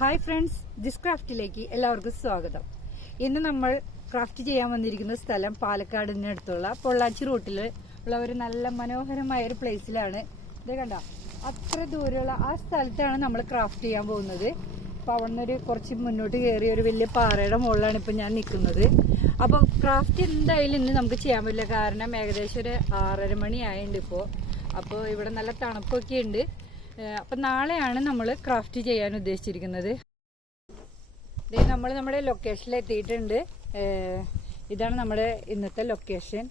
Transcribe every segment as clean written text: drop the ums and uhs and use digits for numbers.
Hi friends, ജിസ് ക്രാഫ്റ്റിലേക്ക് എല്ലാവർക്കും സ്വാഗതം. ഇന്ന് നമ്മൾ ക്രാഫ്റ്റ് ചെയ്യാൻ വന്നിരിക്കുന്ന സ്ഥലം പാലക്കാടിനടുത്തുള്ള പൊള്ളാച്ചി റൂട്ടിൽ ഉള്ള ഒരു നല്ല മനോഹരമായ ഒരു പ്ലേസിലാണ്. ഇത് കണ്ട, അത്ര ദൂരമുള്ള ആ സ്ഥലത്താണ് നമ്മൾ ക്രാഫ്റ്റ് ചെയ്യാൻ പോകുന്നത്. അപ്പോൾ അവിടെ നിന്നൊരു കുറച്ച് മുന്നോട്ട് കയറി ഒരു വലിയ പാറയുടെ മുകളിലാണ് ഇപ്പം ഞാൻ നിൽക്കുന്നത്. അപ്പോൾ ക്രാഫ്റ്റ് എന്തായാലും ഇന്ന് നമുക്ക് ചെയ്യാൻ പറ്റില്ല, കാരണം ഏകദേശം ഒരു 6:30 മണിയായിട്ടുണ്ട് ഇപ്പോൾ. അപ്പോൾ ഇവിടെ നല്ല തണുപ്പൊക്കെ ഉണ്ട്. അപ്പം നാളെയാണ് നമ്മൾ ക്രാഫ്റ്റ് ചെയ്യാൻ ഉദ്ദേശിച്ചിരിക്കുന്നത്. നമ്മൾ നമ്മുടെ ലൊക്കേഷനിൽ എത്തിയിട്ടുണ്ട്. ഇതാണ് നമ്മുടെ ഇന്നത്തെ ലൊക്കേഷൻ.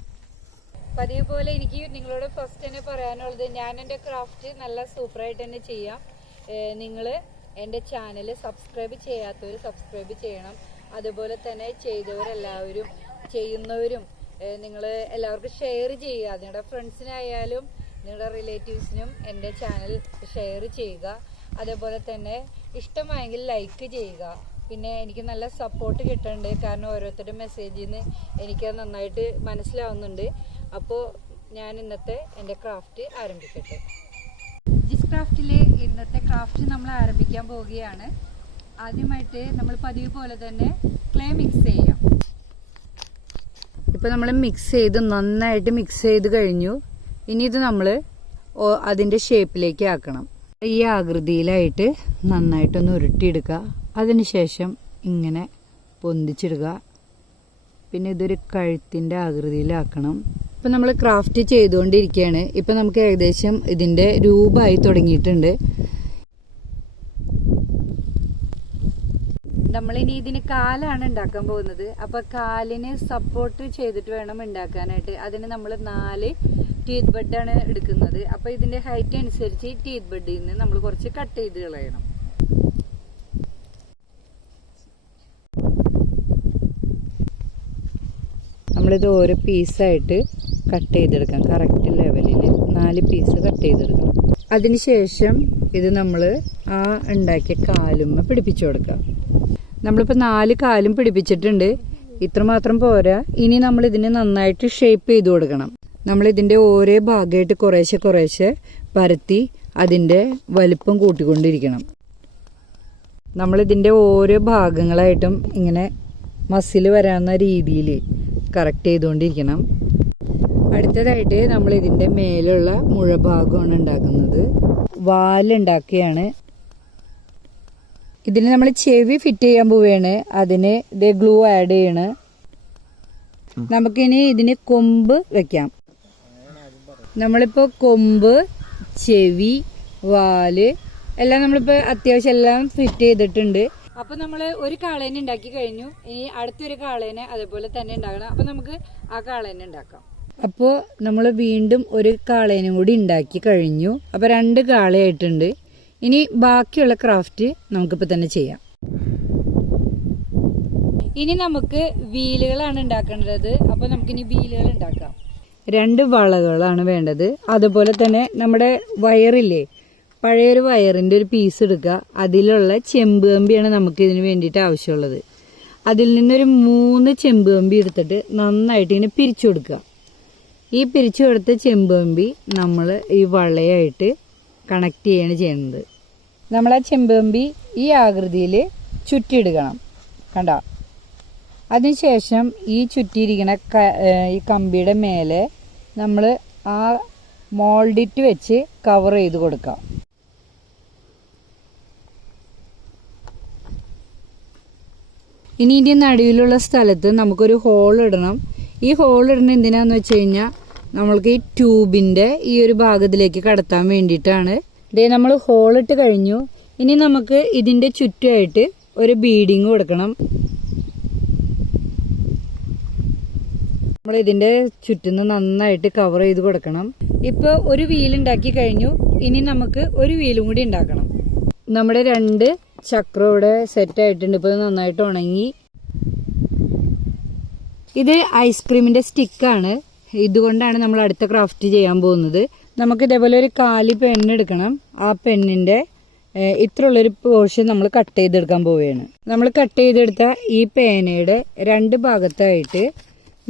പതിവ് പോലെ എനിക്ക് നിങ്ങളോട് ഫസ്റ്റ് തന്നെ പറയാനുള്ളത്, ഞാൻ എൻ്റെ ക്രാഫ്റ്റ് നല്ല സൂപ്പറായിട്ട് തന്നെ ചെയ്യാം. നിങ്ങൾ എൻ്റെ ചാനൽ സബ്സ്ക്രൈബ് ചെയ്യാത്തവർ സബ്സ്ക്രൈബ് ചെയ്യണം. അതുപോലെ തന്നെ ചെയ്തവരെല്ലാവരും ചെയ്യുന്നവരും നിങ്ങൾ എല്ലാവർക്കും ഷെയർ ചെയ്യുക. നിങ്ങളുടെ ഫ്രണ്ട്സിനായാലും നിങ്ങളുടെ റിലേറ്റീവ്സിനും എൻ്റെ ചാനൽ ഷെയർ ചെയ്യുക. അതേപോലെ തന്നെ ഇഷ്ടമായെങ്കിൽ ലൈക്ക് ചെയ്യുക. പിന്നെ എനിക്ക് നല്ല സപ്പോർട്ട് കിട്ടുന്നുണ്ട്, കാരണം ഓരോരുത്തരുടെ മെസ്സേജിൽ നിന്ന് എനിക്കത് നന്നായിട്ട് മനസ്സിലാവുന്നുണ്ട്. അപ്പോൾ ഞാൻ ഇന്നത്തെ എൻ്റെ ക്രാഫ്റ്റ് ആരംഭിക്കട്ടെ. ജിസ് ക്രാഫ്റ്റിലെ ഇന്നത്തെ ക്രാഫ്റ്റ് നമ്മൾ ആരംഭിക്കാൻ പോവുകയാണ്. ആദ്യമായിട്ട് നമ്മൾ പതിവ് പോലെ തന്നെ ക്ലേ മിക്സ് ചെയ്യാം. ഇപ്പോൾ നമ്മൾ നന്നായിട്ട് മിക്സ് ചെയ്ത് കഴിഞ്ഞു. ഇനി ഇത് നമ്മൾ അതിൻ്റെ ഷേപ്പിലേക്ക് ആക്കണം. ഈ ആകൃതിയിലായിട്ട് നന്നായിട്ടൊന്ന് ഉരുട്ടിയെടുക്കുക. അതിനുശേഷം ഇങ്ങനെ പൊന്തിച്ചിടുക. പിന്നെ ഇതൊരു കഴുത്തിൻ്റെ ആകൃതിയിലാക്കണം. ഇപ്പം നമ്മൾ ക്രാഫ്റ്റ് ചെയ്തുകൊണ്ടിരിക്കുകയാണ്. ഇപ്പം നമുക്ക് ഏകദേശം ഇതിൻ്റെ രൂപമായി തുടങ്ങിയിട്ടുണ്ട്. നമ്മളിനി ഇതിന് കാലാണ് ഉണ്ടാക്കാൻ പോകുന്നത്. അപ്പം കാലിന് സപ്പോർട്ട് ചെയ്തിട്ട് വേണം ഉണ്ടാക്കാനായിട്ട്. അതിന് നമ്മൾ 4 ടീത്ത് ബെഡാണ് എടുക്കുന്നത്. അപ്പം ഇതിൻ്റെ ഹൈറ്റ് അനുസരിച്ച് ടീത്ത് ബെഡിൽ നിന്ന് നമ്മൾ കുറച്ച് കട്ട് ചെയ്ത് കളയണം. നമ്മളിത് ഓരോ പീസായിട്ട് കട്ട് ചെയ്തെടുക്കാം. കറക്റ്റ് ലെവലിൽ 4 പീസ് കട്ട് ചെയ്തെടുക്കണം. അതിനുശേഷം ഇത് നമ്മൾ ആ ഉണ്ടാക്കിയ കാലുമ്മ പിടിപ്പിച്ചു കൊടുക്കാം. നമ്മളിപ്പോൾ 4 കാലും പിടിപ്പിച്ചിട്ടുണ്ട്. ഇത്രമാത്രം പോരാ. ഇനി നമ്മൾ ഇതിന് നന്നായിട്ട് ഷേപ്പ് ചെയ്ത് കൊടുക്കണം. നമ്മളിതിൻ്റെ ഓരോ ഭാഗമായിട്ട് കുറേശ്ശെ പരത്തി അതിൻ്റെ വലിപ്പം കൂട്ടിക്കൊണ്ടിരിക്കണം. നമ്മളിതിൻ്റെ ഓരോ ഭാഗങ്ങളായിട്ടും ഇങ്ങനെ മസിൽ വരാവുന്ന രീതിയിൽ കറക്റ്റ് ചെയ്തുകൊണ്ടിരിക്കണം. അടുത്തതായിട്ട് നമ്മൾ ഇതിൻ്റെ മേലുള്ള മുഴഭാഗമാണ് ഉണ്ടാക്കുന്നത്. വാലുണ്ടാക്കുകയാണ്. ഇതിന് നമ്മൾ ചെവി ഫിറ്റ് ചെയ്യാൻ പോവുകയാണ്. അതിന് ഇത് ഗ്ലൂ ആഡ് ചെയ്യണ്. നമുക്കിനി ഇതിന് കൊമ്പ് വെക്കാം. നമ്മളിപ്പോൾ കൊമ്പ്, ചെവി, വാല് എല്ലാം നമ്മളിപ്പോൾ അത്യാവശ്യം എല്ലാം ഫിറ്റ് ചെയ്തിട്ടുണ്ട്. അപ്പോൾ നമ്മൾ ഒരു കാളേനെ ഉണ്ടാക്കി കഴിഞ്ഞു. ഇനി അടുത്തൊരു കാളേനെ അതേപോലെ തന്നെ ഉണ്ടാക്കണം. അപ്പോൾ നമുക്ക് ആ കാളേനെ ഉണ്ടാക്കാം. അപ്പോൾ നമ്മൾ വീണ്ടും ഒരു കാളേനും കൂടി ഉണ്ടാക്കി കഴിഞ്ഞു. അപ്പോൾ 2 കാളയായിട്ടുണ്ട്. ഇനി ബാക്കിയുള്ള ക്രാഫ്റ്റ് നമുക്കിപ്പോൾ തന്നെ ചെയ്യാം. ഇനി നമുക്ക് വീലുകളാണ് ഉണ്ടാക്കേണ്ടത്. അപ്പോൾ നമുക്കിനി വീലുകൾ ഉണ്ടാക്കാം. 2 വളകളാണ് വേണ്ടത്. അതുപോലെ തന്നെ നമ്മുടെ വയറില്ലേ, പഴയൊരു വയറിൻ്റെ ഒരു പീസ് എടുക്കുക. അതിലുള്ള ചെമ്പ് കമ്പിയാണ് നമുക്ക് ഇതിന് വേണ്ടിയിട്ട് ആവശ്യമുള്ളത്. അതിൽ നിന്നൊരു 3 ചെമ്പ് കമ്പി എടുത്തിട്ട് നന്നായിട്ട് ഇങ്ങനെ പിരിച്ചു കൊടുക്കുക. ഈ പിരിച്ചു കൊടുത്ത ചെമ്പ് കമ്പി നമ്മൾ ഈ വളയായിട്ട് കണക്ട് ചെയ്യാണ് ചെയ്യുന്നത്. നമ്മൾ ആ ചെമ്പ് കമ്പി ഈ ആകൃതിയിൽ ചുറ്റിയിടുകണം. കണ്ടോ? അതിനുശേഷം ഈ ചുറ്റിയിരിക്കുന്ന ഈ കമ്പിയുടെ മേലെ നമ്മൾ ആ മോൾഡിറ്റ് വെച്ച് കവർ ചെയ്ത് കൊടുക്കാം. ഇനി ഇതിൻ്റെ നടുവിലുള്ള സ്ഥലത്ത് നമുക്കൊരു ഹോൾ ഇടണം. ഈ ഹോൾ ഇടുന്നത് എന്തിനാന്ന് വെച്ച് കഴിഞ്ഞാൽ നമ്മൾക്ക് ഈ ട്യൂബിൻ്റെ ഈ ഒരു ഭാഗത്തിലേക്ക് കടത്താൻ വേണ്ടിയിട്ടാണ്. ഇതേ നമ്മൾ ഹോളിട്ട് കഴിഞ്ഞു. ഇനി നമുക്ക് ഇതിൻ്റെ ചുറ്റുമായിട്ട് ഒരു ബീഡിങ് കൊടുക്കണം. നമ്മൾ ഇതിൻ്റെ ചുറ്റുന്ന് നന്നായിട്ട് കവർ ചെയ്ത് കൊടുക്കണം. ഇപ്പോൾ ഒരു വീലുണ്ടാക്കി കഴിഞ്ഞു. ഇനി നമുക്ക് ഒരു വീലും കൂടി ഉണ്ടാക്കണം. നമ്മുടെ 2 ചക്രം ഇവിടെ സെറ്റായിട്ടുണ്ട്. ഇപ്പോൾ നന്നായിട്ട് ഉണങ്ങി. ഇത് ഐസ്ക്രീമിൻ്റെ സ്റ്റിക്കാണ്. ഇതുകൊണ്ടാണ് നമ്മൾ അടുത്ത ക്രാഫ്റ്റ് ചെയ്യാൻ പോകുന്നത്. നമുക്ക് ഇതേപോലെ ഒരു കാലി പെണ്ണെടുക്കണം. ആ പെണ്ണിൻ്റെ ഇത്രയുള്ളൊരു പോർഷൻ നമ്മൾ കട്ട് ചെയ്തെടുക്കാൻ പോവുകയാണ്. നമ്മൾ കട്ട് ചെയ്തെടുത്ത ഈ പേനയുടെ 2 ഭാഗത്തായിട്ട്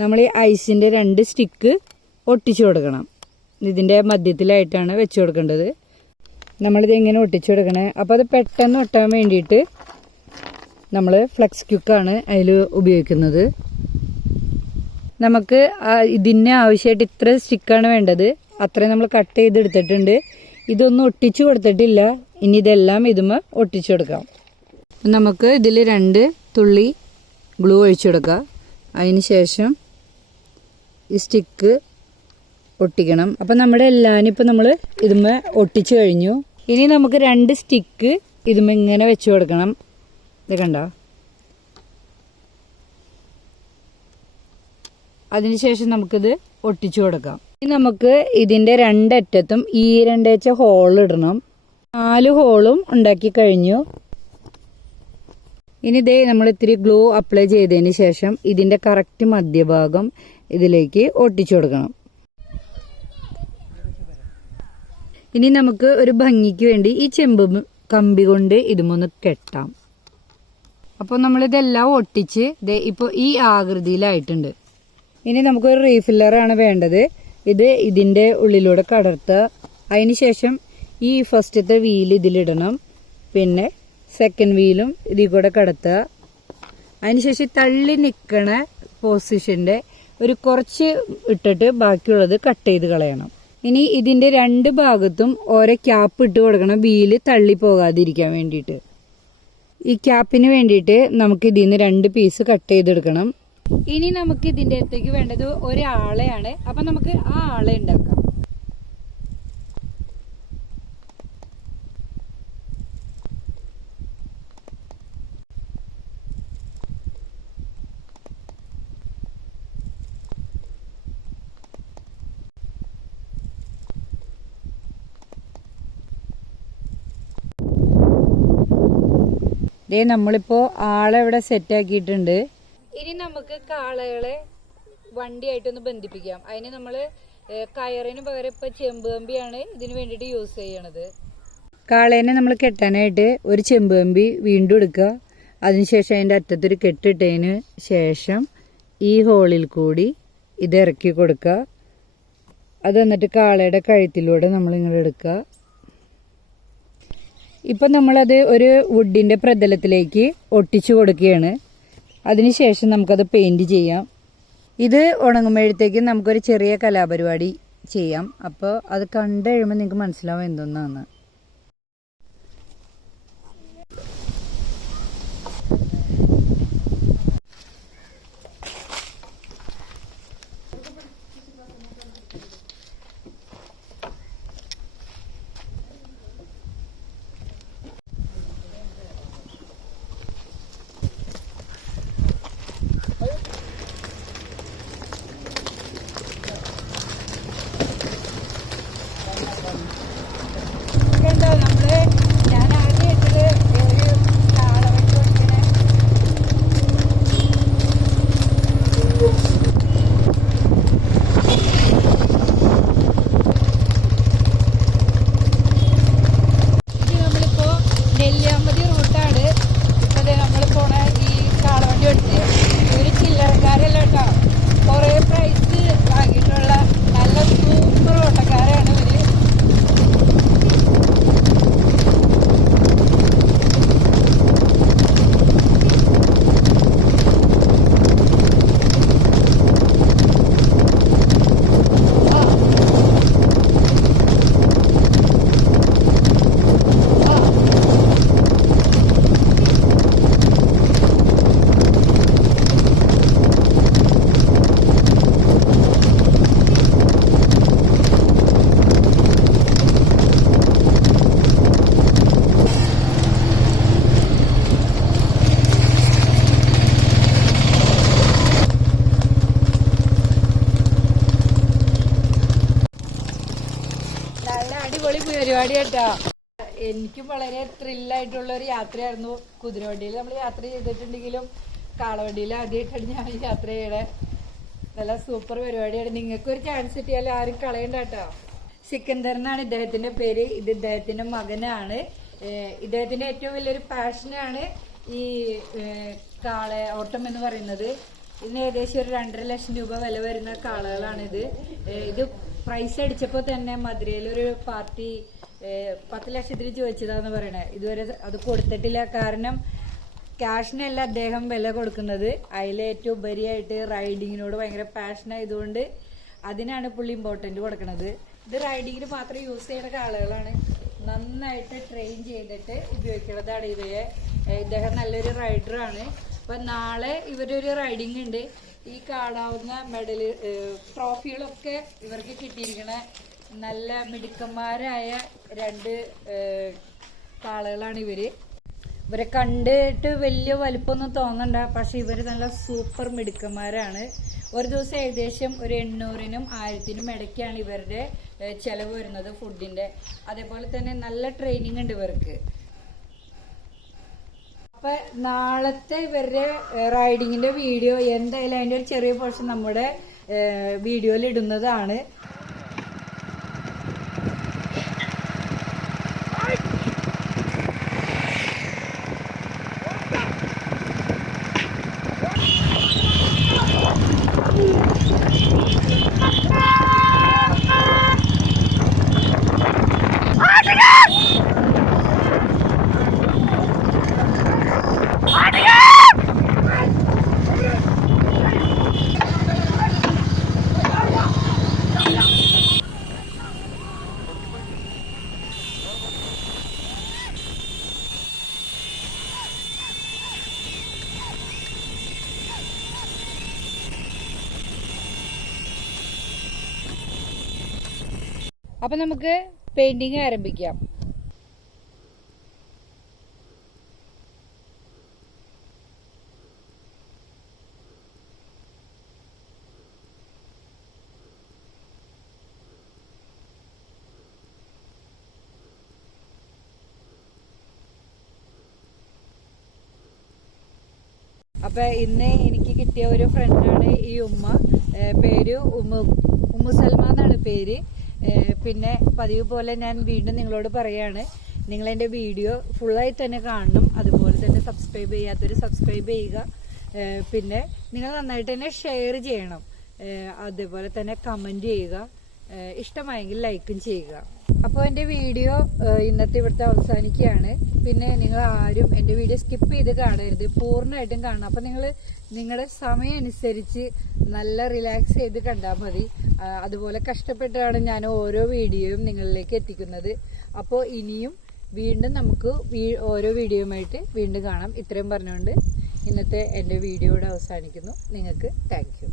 നമ്മൾ ഈ ഐസിൻ്റെ 2 സ്റ്റിക്ക് ഒട്ടിച്ചു കൊടുക്കണം. ഇതിൻ്റെ മധ്യത്തിലായിട്ടാണ് വെച്ച് കൊടുക്കേണ്ടത്. നമ്മളിത് എങ്ങനെ ഒട്ടിച്ചു കൊടുക്കണേ. അപ്പോൾ അത് പെട്ടെന്ന് ഒട്ടാൻ വേണ്ടിയിട്ട് നമ്മൾ ഫ്ലെക്സ് ക്യുക്കാണ് അതിൽ ഉപയോഗിക്കുന്നത്. നമുക്ക് ഇതിന് ആവശ്യമായിട്ട് ഇത്ര സ്റ്റിക്കാണ് വേണ്ടത്, അത്രയും നമ്മൾ കട്ട് ചെയ്തെടുത്തിട്ടുണ്ട്. ഇതൊന്നും ഒട്ടിച്ചു കൊടുത്തിട്ടില്ല, ഇനി ഇതെല്ലാം ഇതുമ്മ ഒട്ടിച്ചു കൊടുക്കാം. നമുക്ക് ഇതിൽ 2 തുള്ളി ഗ്ലൂ ഒഴിച്ചു കൊടുക്കാം. അതിന് ശേഷം ഈ സ്റ്റിക്ക് ഒട്ടിക്കണം. അപ്പം നമ്മുടെ എല്ലാനും ഇപ്പം നമ്മൾ ഇതുമ്മ ഒട്ടിച്ചു കഴിഞ്ഞു. ഇനി നമുക്ക് 2 സ്റ്റിക്ക് ഇതുമ്മ ഇങ്ങനെ വെച്ച് കൊടുക്കണം. ഇത് കണ്ട. അതിനുശേഷം നമുക്കിത് ഒട്ടിച്ചു കൊടുക്കാം. ഇനി നമുക്ക് ഇതിൻ്റെ 2 അറ്റത്തും ഈ 2 ഹോൾ ഇടണം. 4 ഹോളും ഉണ്ടാക്കി കഴിഞ്ഞു. ഇനി ഇതേ നമ്മൾ ഇത്തിരി ഗ്ലൂ അപ്ലൈ ചെയ്തതിന് ശേഷം ഇതിൻ്റെ കറക്റ്റ് മധ്യഭാഗം ഇതിലേക്ക് ഒട്ടിച്ചു കൊടുക്കണം. ഇനി നമുക്ക് ഒരു ഭംഗിക്ക് വേണ്ടി ഈ ചെമ്പ് കമ്പി കൊണ്ട് ഇതുമൊന്ന് കെട്ടാം. അപ്പോൾ നമ്മളിതെല്ലാം ഒട്ടിച്ച് ഇപ്പോൾ ഈ ആകൃതിയിലായിട്ടുണ്ട്. ഇനി നമുക്കൊരു റീഫില്ലറാണ് വേണ്ടത്. ഇത് ഇതിൻ്റെ ഉള്ളിലൂടെ കടർത്തുക. അതിനുശേഷം ഈ ഫസ്റ്റത്തെ വീൽ ഇതിലിടണം. പിന്നെ സെക്കൻഡ് വീലും ഇതിൽ കൂടെ കടത്തുക. അതിനുശേഷം തള്ളി നിൽക്കണ പൊസിഷൻ്റെ ഒരു കുറച്ച് ഇട്ടിട്ട് ബാക്കിയുള്ളത് കട്ട് ചെയ്ത് കളയണം. ഇനി ഇതിൻ്റെ 2 ഭാഗത്തും ഓരോ ക്യാപ്പ് ഇട്ട് കൊടുക്കണം, വീല് തള്ളി പോകാതിരിക്കാൻ വേണ്ടിയിട്ട്. ഈ ക്യാപ്പിന് വേണ്ടിയിട്ട് നമുക്ക് ഇതിൽ നിന്ന് 2 പീസ് കട്ട് ചെയ്തെടുക്കണം. ഇനി നമുക്ക് ഇതിൻ്റെ അടുത്തേക്ക് വേണ്ടത് ഒരു ആളെയാണ്. അപ്പം നമുക്ക് ആ ആളെ ഉണ്ടാക്കാം. നമ്മളിപ്പോൾ ആളെ ഇവിടെ സെറ്റ് ആക്കിയിട്ടുണ്ട്. ഇനി നമുക്ക് കാളകളെ വണ്ടിയായിട്ടൊന്ന് ബന്ധിപ്പിക്കാം. അതിന് നമ്മൾ കയറിന് പകരം ഇപ്പോൾ ചെമ്പ് കമ്പിയാണ് ഇതിന് വേണ്ടിയിട്ട് യൂസ് ചെയ്യണത്. കാളേനെ നമ്മൾ കെട്ടാനായിട്ട് ഒരു ചെമ്പ് കമ്പി വീണ്ടും എടുക്കുക. അതിനുശേഷം അതിൻ്റെ അറ്റത്തൊരു കെട്ടിട്ടതിന് ശേഷം ഈ ഹോളിൽ കൂടി ഇത് ഇറക്കി കൊടുക്കുക. അത് എന്നിട്ട് കാളയുടെ കഴുത്തിലൂടെ നമ്മളിങ്ങനെ എടുക്കുക. ഇപ്പം നമ്മളത് ഒരു വുഡിൻ്റെ പ്രതലത്തിലേക്ക് ഒട്ടിച്ചു കൊടുക്കുകയാണ്. അതിനുശേഷം നമുക്കത് പെയിൻറ് ചെയ്യാം. ഇത് ഉണങ്ങുമ്പോഴത്തേക്കും നമുക്കൊരു ചെറിയ കലാപരിപാടി ചെയ്യാം. അപ്പോൾ അത് കണ്ടു കഴിയുമ്പോൾ നിങ്ങൾക്ക് മനസ്സിലാവും എന്തൊന്നാണ്. അടിപൊളി പരിപാടി കേട്ടോ. എനിക്കും വളരെ ത്രില്ലായിട്ടുള്ള ഒരു യാത്രയായിരുന്നു. കുതിരവണ്ടിയിൽ നമ്മൾ യാത്ര ചെയ്തിട്ടുണ്ടെങ്കിലും കാളവണ്ടിയിൽ ആദ്യമായിട്ടാണ് ഞാൻ യാത്ര ചെയ്യണേ. നല്ല സൂപ്പർ പരിപാടിയാണ്. നിങ്ങൾക്കൊരു ചാൻസ് കിട്ടിയാലും ആരും കളയണ്ട കേട്ടോ. സിക്കന്ദർ എന്നാണ് ഇദ്ദേഹത്തിന്റെ പേര്. ഇത് ഇദ്ദേഹത്തിന്റെ മകനാണ്. ഇദ്ദേഹത്തിന്റെ ഏറ്റവും വലിയൊരു പാഷനാണ് ഈ കാള ഓട്ടം എന്ന് പറയുന്നത്. ഇതിന് ഏകദേശം ഒരു 2.5 ലക്ഷം രൂപ വില വരുന്ന കാളകളാണിത്. ഇത് പ്രൈസ് അടിച്ചപ്പോൾ തന്നെ മധുരയിലൊരു പാർട്ടി 10 ലക്ഷത്തിന് ചോദിച്ചതാന്ന് പറയണേ. ഇതുവരെ അത് കൊടുത്തിട്ടില്ല. കാരണം ക്യാഷിനല്ല അദ്ദേഹം വില കൊടുക്കുന്നത്, അതിലേറ്റവും ഉപരിയായിട്ട് റൈഡിങ്ങിനോട് ഭയങ്കര പാഷൻ ആയതുകൊണ്ട് അതിനാണ് പുള്ളി ഇമ്പോർട്ടൻറ്റ് കൊടുക്കുന്നത്. ഇത് റൈഡിങ്ങിന് മാത്രം യൂസ് ചെയ്യുന്ന കാളുകളാണ്, നന്നായിട്ട് ട്രെയിൻ ചെയ്തിട്ട് ഉപയോഗിക്കുന്നതാണ് ഇവയെ. ഇദ്ദേഹം നല്ലൊരു റൈഡറാണ്. അപ്പം നാളെ ഇവരൊരു റൈഡിങ് ഉണ്ട്. ഈ കാണാവുന്ന മെഡൽ ട്രോഫികളൊക്കെ ഇവർക്ക് കിട്ടിയിരിക്കണ നല്ല മിടുക്കന്മാരായ 2 കാളുകളാണ് ഇവരെ കണ്ടിട്ട് വലിയ വലിപ്പമൊന്നും തോന്നണ്ട, പക്ഷെ ഇവർ നല്ല സൂപ്പർ മിടുക്കന്മാരാണ്. ഒരു ദിവസം ഏകദേശം ഒരു 800-നും 1000-നും ഇടയ്ക്കാണ് ഇവരുടെ ചെലവ് വരുന്നത് ഫുഡിന്റെ. അതേപോലെ തന്നെ നല്ല ട്രെയിനിങ് ഉണ്ട് ഇവർക്ക്. അപ്പൊ നാളത്തെ ഇവരുടെ റൈഡിങ്ങിന്റെ വീഡിയോ എന്തായാലും അതിന്റെ ഒരു ചെറിയ പോർഷൻ നമ്മുടെ വീഡിയോയിൽ ഇടുന്നതാണ്. അപ്പൊ നമുക്ക് പെയിന്റിങ് ആരംഭിക്കാം. അപ്പൊ ഇന്ന് എനിക്ക് കിട്ടിയ ഒരു ഫ്രണ്ടാണ് ഈ ഉമ്മ. പേര് ഉമ്മു സൽമ എന്നാണ് പേര്. പിന്നെ പതിവ് പോലെ ഞാൻ വീണ്ടും നിങ്ങളോട് പറയാണ്, നിങ്ങളെൻ്റെ വീഡിയോ ഫുള്ളായി തന്നെ കാണണം. അതുപോലെ തന്നെ സബ്സ്ക്രൈബ് ചെയ്യാത്തവർ സബ്സ്ക്രൈബ് ചെയ്യുക. പിന്നെ നിങ്ങൾ നന്നായിട്ട് തന്നെ ഷെയർ ചെയ്യണം. അതുപോലെ തന്നെ കമൻറ്റ് ചെയ്യുക. ഇഷ്ടമായെങ്കിൽ ലൈക്കും ചെയ്യുക. അപ്പോൾ എൻ്റെ വീഡിയോ ഇന്നത്തെ ഇവിടുത്തെ അവസാനിക്കുകയാണ്. പിന്നെ നിങ്ങൾ ആരും എൻ്റെ വീഡിയോ സ്കിപ്പ് ചെയ്ത് കാണരുത്, പൂർണ്ണമായിട്ടും കാണണം. അപ്പോൾ നിങ്ങൾ നിങ്ങളുടെ സമയം അനുസരിച്ച് നല്ല റിലാക്സ് ചെയ്ത് കണ്ടാൽ മതി. അതുപോലെ കഷ്ടപ്പെട്ടാണ് ഞാൻ ഓരോ വീഡിയോയും നിങ്ങളിലേക്ക് എത്തിക്കുന്നത്. അപ്പോൾ ഇനിയും വീണ്ടും നമുക്ക് ഓരോ വീഡിയോയുമായിട്ട് വീണ്ടും കാണാം. ഇത്രയും പറഞ്ഞുകൊണ്ട് ഇന്നത്തെ എൻ്റെ വീഡിയോയുടെ അവസാനിക്കുന്നു. നിങ്ങൾക്ക് താങ്ക് യു.